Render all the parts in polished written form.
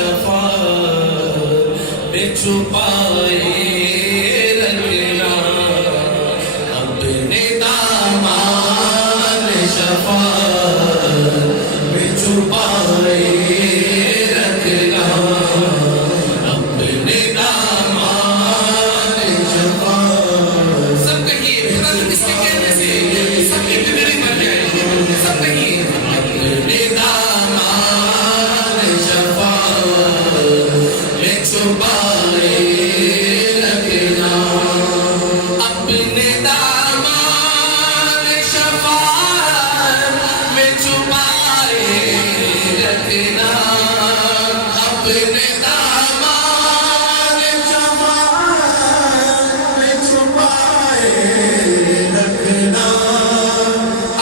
شفاعت میں چھپائے رکھنا، اپنے دامان شفاعت میں چھپائے رکھنا، اپنے دامان شفاعت. سب کہیے اس کے کہنے سے سب کی بگڑی بن جائے. سب کہیے اپنے دامان شفاعت میں چھپائے رکھنا، اپنے دامان شفاعت میں چھپائے رکھنا، اپنے دامان شفاعت میں چھپائے رکھنا،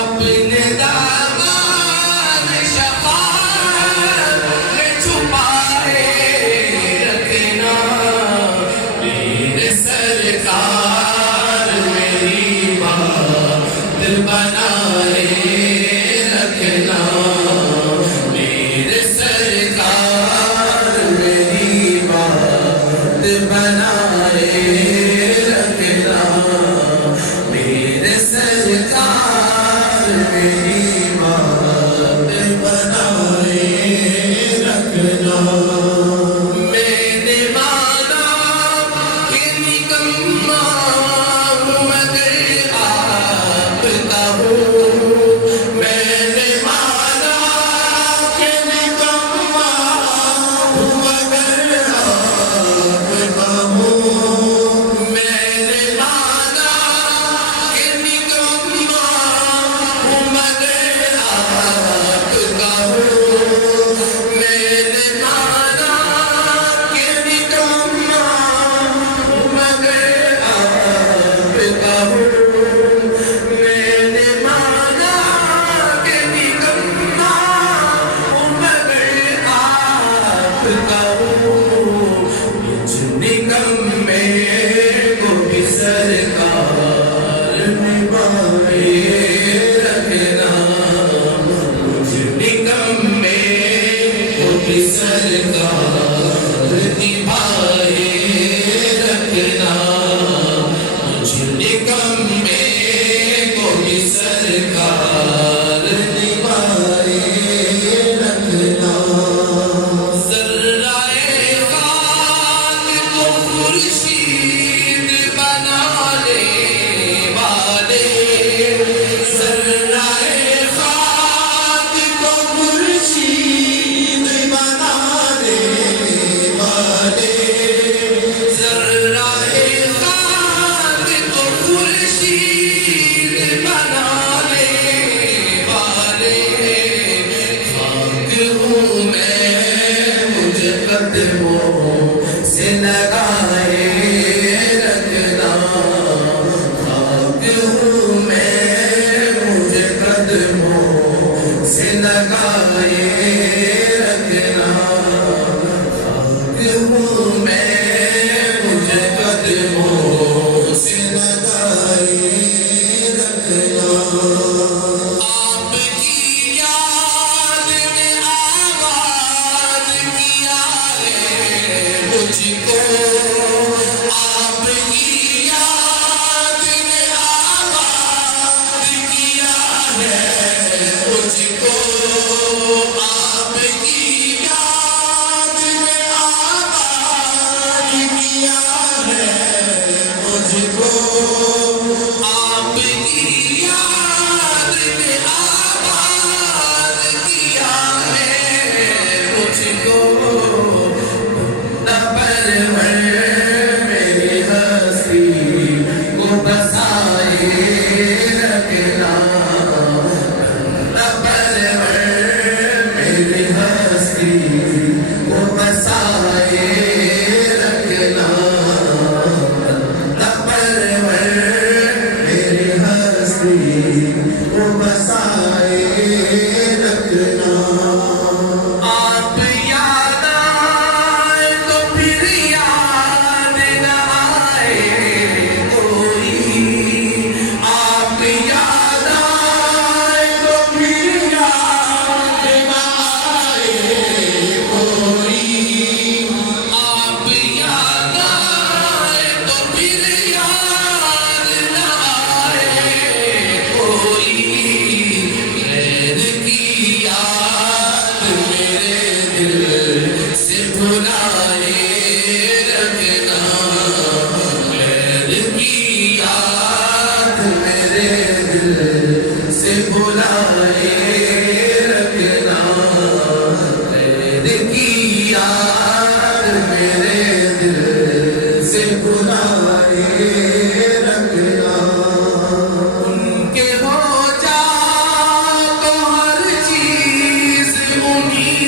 اپنے دامان شفاعت میں چھپائے رکھنا. میرے سرکار میری بات بنائے رکھنا، میرے سرکار میری بات بنائے رکھنا، میرے سرکار میری بات بنائے رکھنا. میں نے مانا کہ نکما ہوں مگر آپ کا ہوں، میں نے مانا کہ نکما ہوں مگر آپ کا ہوں، میں نے مانا کہ نکما ہوں مگر آپ کا ہوں، میں نے مانا کہ نکما ہوں مگر آپ کا ہوں، میں نے مانا کہ نکما ہوں مگر آپ کا ہوں. مجھ نکمے کو بھی سرکار نبھائے رکھنا، مجھ نکمے کو بھی سرکار نبھائے رکھنا، مجھ نکمے کو بھی سرکار نبھائے رکھنا. ذرائے خاک کو خورشید بنانے والے، ذرائے خاک کو خورشید بنانے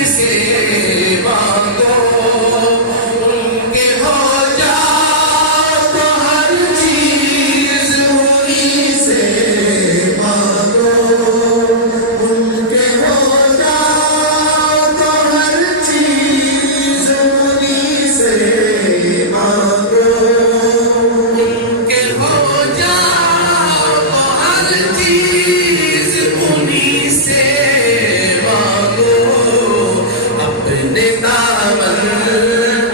سے مانگو ان کے ہو جاؤ تو ہر چیز انہی سے مانگو ان کے ہو جاؤ تو ہر چیز انہی سے مانگو ان کے ہو جاؤ تو ہر چیز انہی سے مانگو اپنے دامن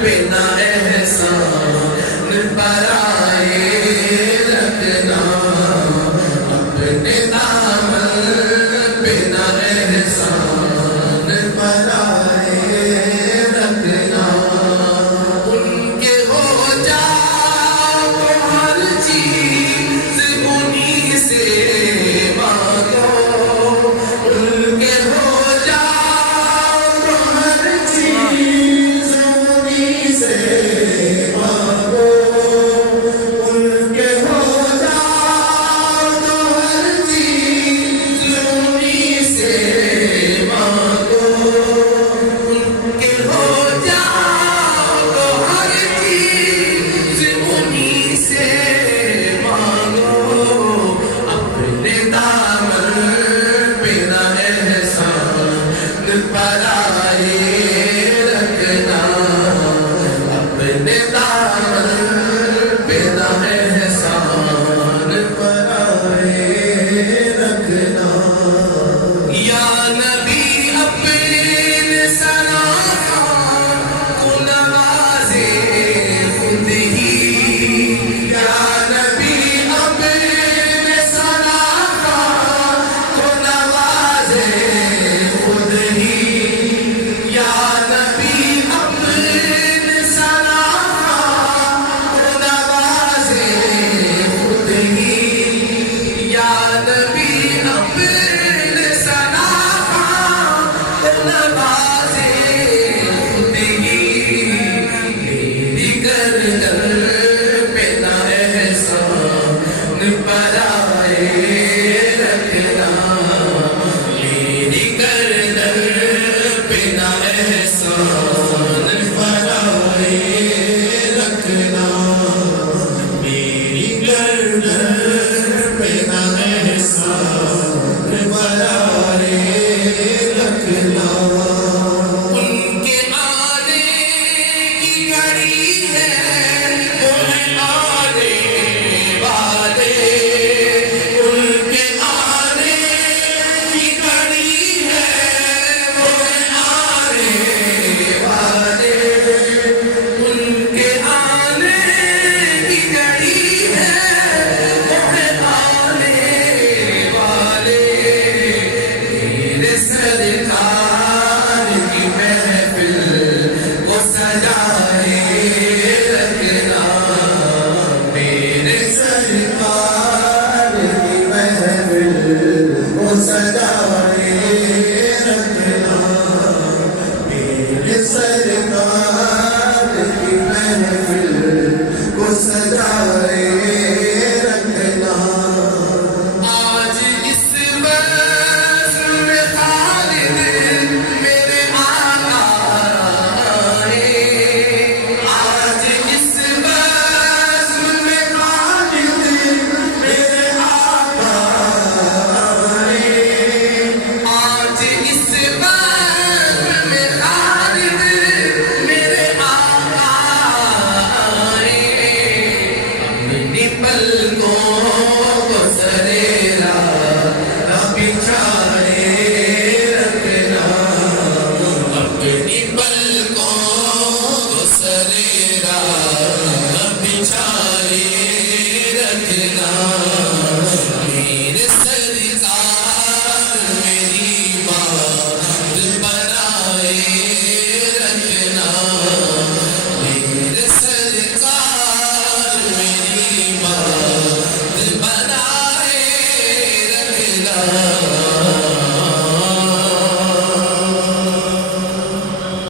پہ نہ احسان برائے رکھنا اپنے دامن پہ نہ احسان برائے رکھنا ان کے ہو جاؤ تو ہر چیز انہی سے مانگو ان کے ہو جاؤ تو ہر چیز انہی سے مانگو ان کے ہو جاؤ تو ہر چیز انہی سے مانگو ان کے ہو جاؤ تو ہر چیز انہی سے مانگو اپنے دامن پہ نہ احسان برائے رکھنا اپنے دامن پہ نہ احسان برائے رکھنا یا نبی اپنے سلام کو نوازے خود ہی یا نبی اپنے سلام کو نوازے خود ہی یا نبی اپنے سلام کو نوازے خود ہی یا نبی اپنے سلام کو نوازے خود ہی میری گردن پہ نہ احسان برائے رکھنا میری گردن پہ نہ احسان برائے رکھنا میری گردن پہ نہ احسان برائے رکھنا ان کے آنے کی گھڑی ہے وہ ہے آنے والے ان کے آنے کی گھڑی ہے وہ ہے آنے والے ان کے آنے کی گھڑی ہے وہ ہے آنے والے میرے سرکار کی محفل کو سجائے رکھنا میرے سرکار کی محفل کو سجائے رکھنا میرے سرکار کی محفل کو سجائے رکھنا آج اس بزم میں خالد میرے آقا آئے آج اس بزم میں خالد میرے آقا آئے آج اس بزم میں خالد میرے آقا آئے اپنی پلکوں کو سریرا بچھائے رکھنا اپنی پلکوں